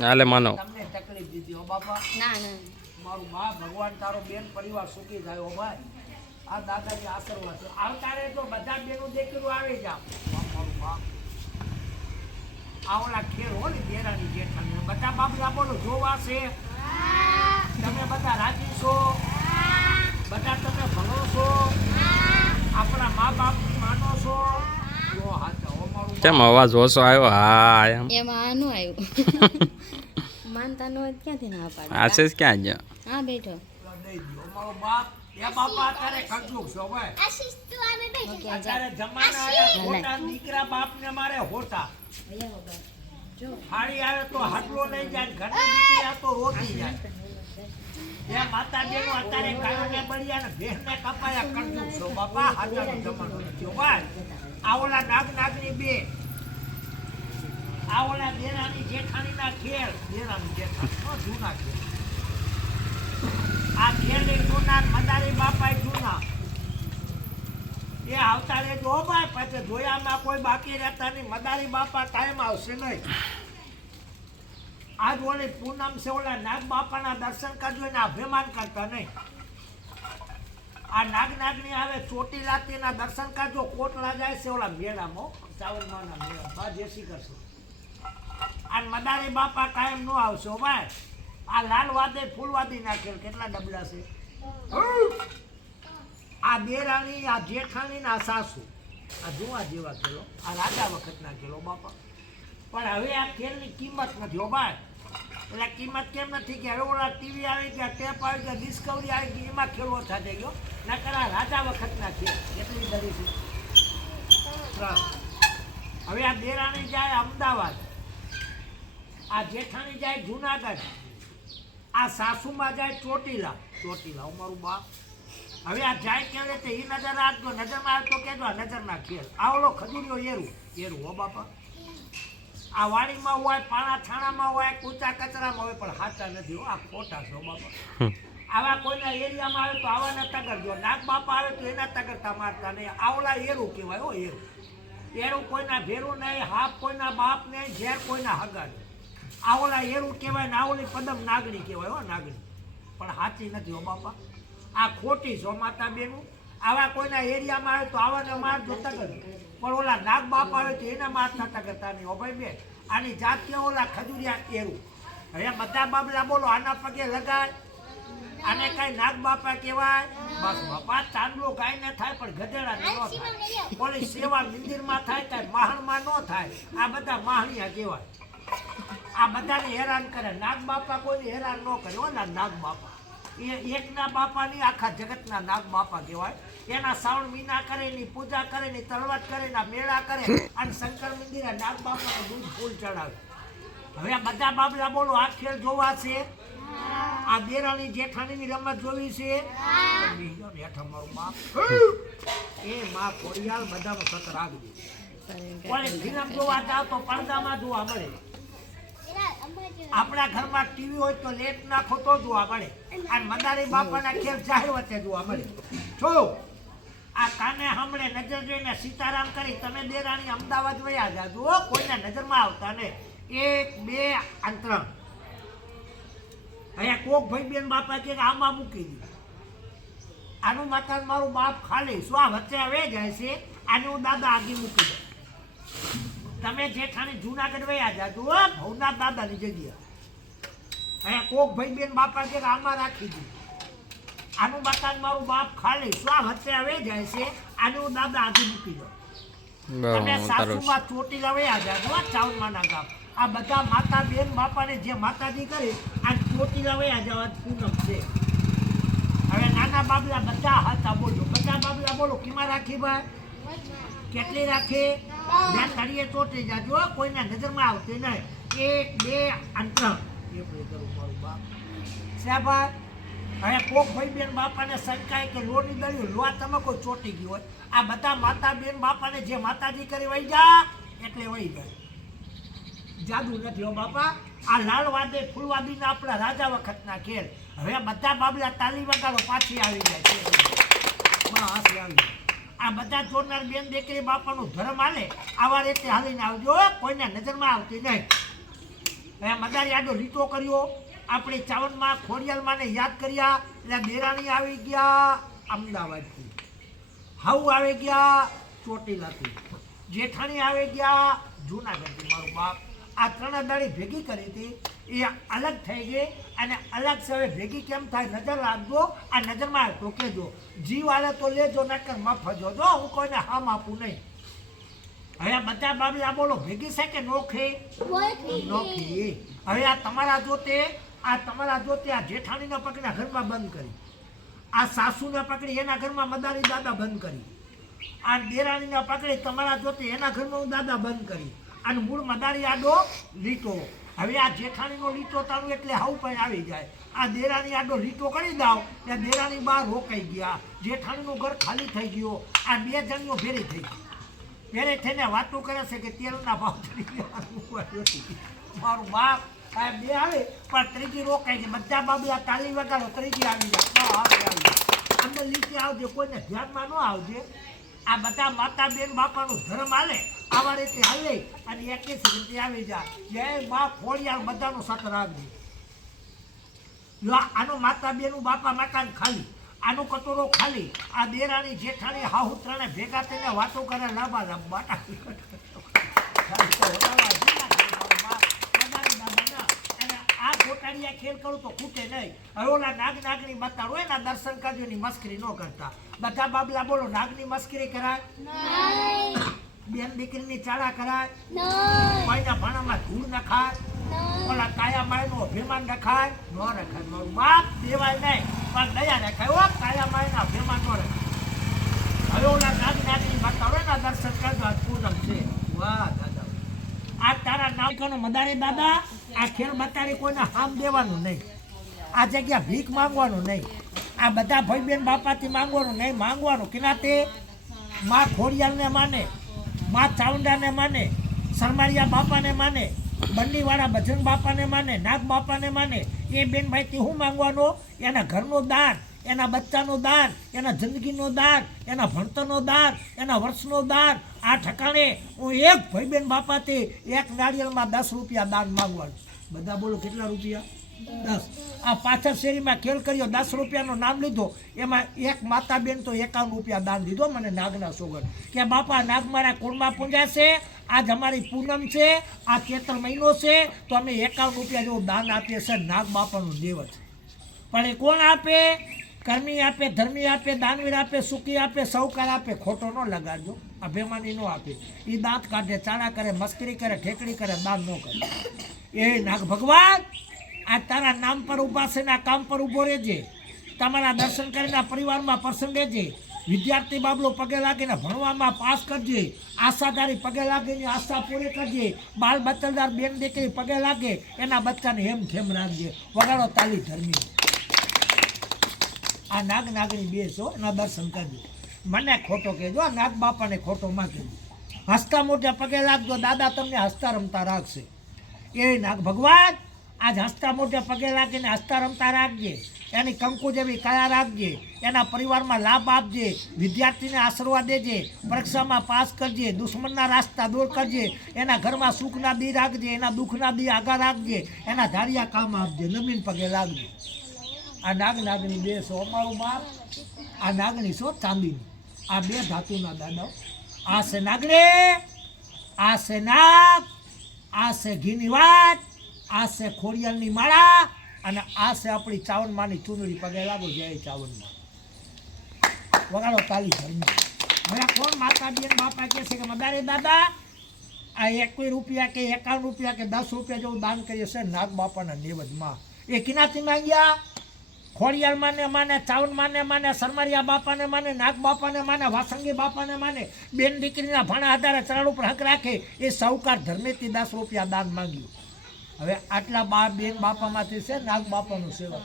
હાલે માનો. તમને તકલીફ દીધી ઓ બાપા. ના ના. મારું બા ભગવાન તારો બેન પરિવાર સુખી થાય હો ભાઈ. આ દાદાજી આશીર્વાદ છે. આવતા રહે તો બધા બેનું દીકરીઓ આવી જાવ વાહ, મારું બા આ ઓલા ખેર હો ને. દેરાની જેઠાની બધા બાબલા બોલો જોવા છે? તમે બધા રાજી છો? બધા તમે ભણો છો? આપણા મા બાપ માનો છો? જો હાચા હો મારું બા. કેમ અવાજ ઓછો આવ્યો? હા એમ. એમાં આનું આવ્યું. માનતા નો ક્યાંથી ના પાડે? આશીષ ક્યાં ગયો? હા બેઠો. દઈ મારો બાપ એ બાપા અત્યારે કંજૂસ છો ભાઈ. તો ક્યાં જા અત્યારે જમાના આયા ખોટા દીકરા બાપને મારે હોતા. હાડી આવે તો હાટલો લઈ જાય ઘરની દીકરી આવે તો રોતી જાય. એ માતા બેનો અત્યારે કાળને બળ્યા ને ભેહને કપાયા કરજો છો બાપા. હાચાનો જમાનો થયો ભાઈ. આ નાગ નાગની બે. આ ઓલા દેરાની જેઠાણીના ખેલ. દેરાની જેઠાણી નો જૂના ખેલ. આ મદારી બાપા જૂના. એ આવતા રહેજો હો ભાઈ, પછી કોઈ બાકી રહેતા નહીં. મદારી બાપા ટાઈમ આવશે નહીં. આજ ઓલી પૂનમ નાગ બાપાના દર્શન કરજો એને અભિમાન કરતા નહીં. આ નાગ આવે ચોટીલાતીના દર્શન કરજો. કોટલા જાય છે ઓલા મેળામાં ચાવલમાના મેળા બા, જેસી કરશે. મદારી બાપા કાયમ નો આવશે ભાઈ. આ લાલ વાદે ફૂલ વાદી નાખેલ. કેટલા ડબલા છે? આ દેરાણી આ જેઠાણી ને આ સાસુ. આ જોવા જેવા ખેલો આ રાજા વખતના ખેલો બાપા. પણ હવે આ ખેલની કિંમત નથી, હો ભાઈ. એટલે કિંમત કેમ નથી કે હવે ઓલા ટીવી આવી ગયા, ટેપ આવી ગયા, ડિસ્કવરી આવી ગઈ, એમાં ખેલો થઈ ગયો નકર આ રાજા વખતના ખેલ એટલી દરી છે. હવે આ દેરાણી જાય અમદાવાદ. આ જેઠાણી જાય જુનાગઢ. આ સાસુમાં જાય ચોટીલા. ચોટીલા અમારું બાપ. હવે આ જાય ક્યાં લે તે એ નજર રાખજો. નજરમાં આવે તો કહેજો આ નજરના ખેલ. આવલો ખજૂરીઓ એરું. એરું હો બાપા. આ વાડીમાં હોય પાણા છાણામાં હોય કૂચા કચરામાં હોય પણ સાચા નથી હો. આ ખોટા છે હો બાપા. આવા કોઈના એરિયામાં આવે તો આવા ન તગરજો નાગ બાપા આવે તો એના તગરતા મારતા નહીં. આવલા એરું કહેવાય હો એરું. એરું કોઈના ભેરું નહીં હાફ કોઈના બાપ નહીં ઝેર કોઈના હગા નહીં. આવલા એરું કહેવાય ને આવલી પદમ નાગણી કહેવાય હો નાગણી પણ સાચી નથી હો બાપા. આ ખોટી છો માતા બેનું આવા કોઈના એરિયામાં આવે તો આવાને માર જોતા કરે પણ ઓલા નાગ બાપ આવે તો એના માર થતા કરતા નહીં હો ભાઈ બે આની જાત કે ઓલા ખજુરિયા એરું. હવે બધા બાબલા બોલો આના પગે લગાય. આને કઈ નાગ બાપા કહેવાય. બસ બાપા ચાંદલો ગાયને થાય પણ ગધેડાને ન થાય. ઓલી સેવા મંદિરમાં થાય કાંઈ માહણમાં ન થાય. આ બધા માહણિયા કહેવાય. આ બધાને હેરાન કરે. નાગ બાપા કોઈને હેરાન ન કરે. ઓલા નાગ બાપા એ એકના બાપા નહીં આખા જગતના નાગ બાપા કહેવાય. એના શ્રાવણ મીના કરે ની પૂજા કરે ની તળવટ કરે ના મેળા કરે અને શંકર મંદિરે નાગ બાપાને દૂધ ફૂલ ચડાવે. હવે આ બધા બાબલા બોલો આ ખેલ જોવા છે? આ દેરાણી જેઠાણીની રમત જોવી છે? બીજો ને મારું બાપ. એ માં કોડિયાલ બધામાં સતરાગ રાખજો ઓલી ફિલ્મ જોવા જાવ તો પડદામાં જોવા મળે. આપણા ઘરમાં ટીવી હોય તો લેટ નાખો તો જોવા મળે. અને મદારી બાપાના ખેલ જાહેર વચ્ચે જોવા મળે. છો આ કાને હમણે નજર જોઈને સીતારામ કરી, તમે દેરાણી અમદાવાદ વયા જાજો કોઈના નજરમાં આવતા ને એક, બે, અને અહીંયા કોક ભાઈ બેન બાપા કે આમાં મૂકી દીધું આનું માતા મારું બાપ ખાલી. શું આ વચ્ચે હવે જાય છે? આને હું દાદા આગી મૂકી દઉં તમે જેઠાણી જુનાગઢ વયા જાજો ભવનાથ દાદાની જગ્યા. અહીંયા કોક ભાઈ બેન બાપા કે આમાં રાખી દીધું આનું મકાન મારું બાપ ખાલી. સ્વા વચ્ચે હવે જાય છે? આનું દાદા આગી મૂકી દો. તમે સાસુમાં ચોટી લવાયા જાજો હો, ચાવલમાના ગામ. આ બધા માતા બેન બાપાને જે માતાજી કરી આ ચોટી વયા જવા પૂનમ છે. હવે નાના બાબલા બધા હતા બોલો બધા બાબલા બોલો કેમાં રાખી ભાઈ? કેટલી રાખે? જ્યાં તળિયે ચોટી જાજો કોઈના નજરમાં આવતી નહીં. એક, બે, અને ત્રણ. એ કરું મારું બાપ. શાબાશ હવે કોક ભાઈ બેન બાપાને શંકાય કે લોની દળ્યું. લોહા તમે કોઈ ચોટી ગયું હોય. આ બધા માતા બેન બાપાને જે માતાજી કરી વહી જા, એટલે વહી જાય જાદુ નથી હો બાપા. આ લાલવાદે ફૂલવાદીને આપણા રાજા વખતના ખેલ. હવે બધા બાબલા તાલી વગાડો, પાછી આવી જાય. છે બસ આવી જાય. આ બધા જોડનાર બેન દીકરી બાપાનું ધર્મ હાલે. આવા રીતે હાલીને આવજો કોઈને નજરમાં આવતી નહીં. હવે મદારી આડો લીટો કર્યો. આપણે ચાવનમાં ખોડિયાલમાંને યાદ કર્યા. એટલે દેરાણી આવી ગયા અમદાવાદથી. હાઉ આવી ગયા ચોટીલાથી. જેઠાણી આવી ગયા જૂનાગઢથી. મારું બાપ આ ત્રણ દાડી ભેગી કરી હતી. એ અલગ થઈ ગઈ અને અલગ છે. હવે ભેગી કેમ થાય? નજર રાખજો. આ નજરમાં ટોકેજો જીવ આલે તો લેજો નકર મફજો જો હું કોઈને હામ આપું નહીં. હવે આ બધા બાબલા બોલો ભેગી છે કે નોખી. નોખી. હવે આ તમારા જોતે આ તમારા જોતે આ જેઠાણીના પકડીને ઘરમાં બંધ કરી. આ સાસુને પકડી એના ઘરમાં મદારી દાદા બંધ કરી. આ દેરાણીને પકડી તમારા જોતે એના ઘરમાં હું દાદા બંધ કરી. અને મૂળ મદારી આડો લીટો. હવે આ જેઠાણીનો લીટો તારું એટલે હાવ પણ આવી જાય. આ દેરાની આડો લીટો કરી દાવ ત્યાં દેરાની બહાર રોકાઈ ગયા. જેઠાણીનું ઘર ખાલી થઈ ગયો. આ બે જણીઓ ભેરી થઈ ગઈ. ત્યારે થઈને વાતો કરે છે કે તેલના ભાવ ચડી ગયા. મારું બાપ સાહેબ બે આવે, પણ ત્રીજી રોકાઈ ગઈ. બધા બાબલા તાલી વગાડો, ત્રીજી આવી જાય. અંદર નીચે આવજે, કોઈને ધ્યાનમાં ન આવજે. આ બધા માતા બેન બાપાનું ધર્મ હાલે. આવા રીતે હાલે અને એકે રીતે આવી જાય જય બા ખોડિયાર બધાનું સતર આવી જો આનો માતા બેનું બાપા મકાન ખાલી. આનો કટોરો ખાલી. આ દેરાણી જેઠાણી હાહુત્રાને ભેગા થઈને વાતો કરે, લાંબા લાંબા. આ ગોટાળિયા ખેલ કરું તો ખૂટે નહીં. હવે નાગ નાગની બતાડો એના દર્શન કરજો ની મસ્કરી ન કરતા. બધા બાબલા બોલો, નાગની મસ્કરી કરાય? બેન દીકરીની ચાળા કરાય કોઈના ભાણામાં ધૂળ નખાય ઓલા કાયા માયનો અભિમાન રખાય ન રખાય મારું બાપ દેવાય નહીં પણ દયા રખાય ઓ કાયા માયના અભિમાન ન રખાય. હવે ઓલા નાગ નાગની બતાડો એના દર્શન કરજો આજ પૂનમ છે. વાહ દાદા. આ તારા નામ કનો મદારે દાદા આ ખેલ બતારે કોઈને હામ દેવાનું નહીં. આ જગ્યા ભીખ માંગવાનું નહીં. આ બધા ભાઈ બેન બાપાથી માંગવાનું નહીં. માંગવાનું કિનાતે? માં ખોડિયાલને માને. માં ચાવંડાને માને સરમારિયા બાપાને માને, બંડીવાળા ભજન બાપાને માને, નાગ બાપાને માને, એ બેન ભાઈથી શું માંગવાનો? એના ઘરનું દાન, એના બચ્ચાનું દાન, એના જિંદગીનું દાન, એના ભણતરનો દાન, એના વર્ષનું દાન, આ ઠકાણે હું એક ભાઈ બેન બાપાથી એક નાળિયેરમાં દસ રૂપિયા દાન માંગવાનું. બધા બોલો કેટલા રૂપિયા? દસ. આ પાછળ શેરીમાં ખેલ કર્યો, દસ રૂપિયાનું નામ લીધો. એમાં એક માતા બેન તો એકાવન રૂપિયા દાન દીધો મને નાગના સોગન કે બાપા, નાગ મારા કુળમાં પૂંજાશે, આજ અમારી પૂનમ છે, આ ચેતર મહિનો છે, તો અમે એકાવન રૂપિયા જેવું દાન આપીએ છીએ નાગ બાપાનું દેવ છે. પણ એ કોણ આપે? કર્મી આપે, ધર્મી આપે, દાનવીર આપે, સુખી આપે સૌકાર આપે, ખોટો ન લગાડજો. અભિમાની ન આપે. એ દાંત કાઢે ચાળા કરે, મસ્કરી કરે, ઠેકડી કરે, દાન ન કરે. એ નાગ ભગવાન આ તારા નામ પર ઊભા છે કામ પર ઊભો રહેજે. તમારા દર્શન કરીને પરિવારમાં પ્રસંગ રહેજે. વિદ્યાર્થી બાબલો પગે લાગીને ભણવામાં પાસ કરજે. આશાધારી પગે લાગીને આશા પૂરી કરજે. બાળ બચલદાર બેન દીકરી પગે લાગે. એના બચ્ચાને હેમ ખેમ રાખજે. વગાડો તાલી ધર્મી. આ નાગ નાગની બે છો એના દર્શન કરજો. મને ખોટો કહેજો, આ નાગ બાપાને ખોટો માં કહેજો. હસતા મોઢે પગે લાગજો, દાદા તમને હસતા રમતા રાખશે. એ નાગ ભગવાન આજ હસતા મોઢે પગે લાગીને હસતા રમતા રાખજે. એની કંકુ જેવી કળા રાખજે. એના પરિવારમાં લાભ આપજે. વિદ્યાર્થીને આશીર્વાદ દેજે. પરીક્ષામાં પાસ કરજે. દુશ્મનના રાસ્તા દૂર કરજે. એના ઘરમાં સુખના દી રાખજે. એના દુઃખના દી આગળ રાખજે. એના ધારિયા કામ આપજે. નમીન પગે લાગજે. આ નાગ નાગની બે સો અમારું બાપ આ નાગણી સો ચાંદીની. આ બે ધાતુના દાદાઓ. આ છે નાગણી આ છે નાગ. આ છે ઘીની વાત. આ છે ખોડિયાલની માળા અને આ છે આપણી ચાવનમાંની ચૂંદડી પગે લાગો જય ચાવનમાં. વગાડો તાલી ધર્મી. હવે કોણ માતા બેન બાપા કહે છે કે મદારે દાદા, આ એકવી રૂપિયા કે એકાવન રૂપિયા કે દસ રૂપિયા જેવું દાન કરીએ છે નાગ બાપાના નિવેદમાં એ કિનાથી માંગ્યા. ખોડિયાર માને માને ચાવન માને માને સરમારિયા બાપાને માને, નાગ બાપાને માને, વાસંગી બાપાને માને, બેન દીકરીના ભાણા આધારે ચરણ ઉપર હક રાખે, એ સૌકાર ધર્મેથી દસ રૂપિયા દાન માંગ્યું. હવે આટલા બા બેન બાપામાંથી છે નાગ બાપાનું સેવક.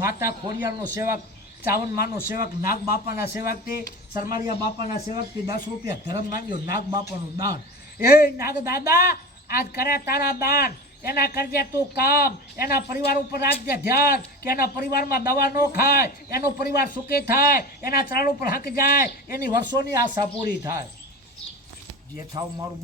માતા ખોડિયારનો સેવક, ચાવન માનો સેવક, નાગ બાપાના સેવકથી સરમારિયા બાપાના સેવકથી દસ રૂપિયા ધર્મ માંગ્યો, નાગ બાપાનું દાન. એ નાગ દાદા, આજ કર્યા તારા દાન. એના કરજે તું કામ. એના પરિવાર ઉપર રાખજે ધ્યાન કે એના પરિવારમાં દવા ન ખાય, એનો પરિવાર સુખી થાય, એના ચરણ ઉપર હક જાય, એની વર્ષોની આશા પૂરી થાય. જે થાવ મારું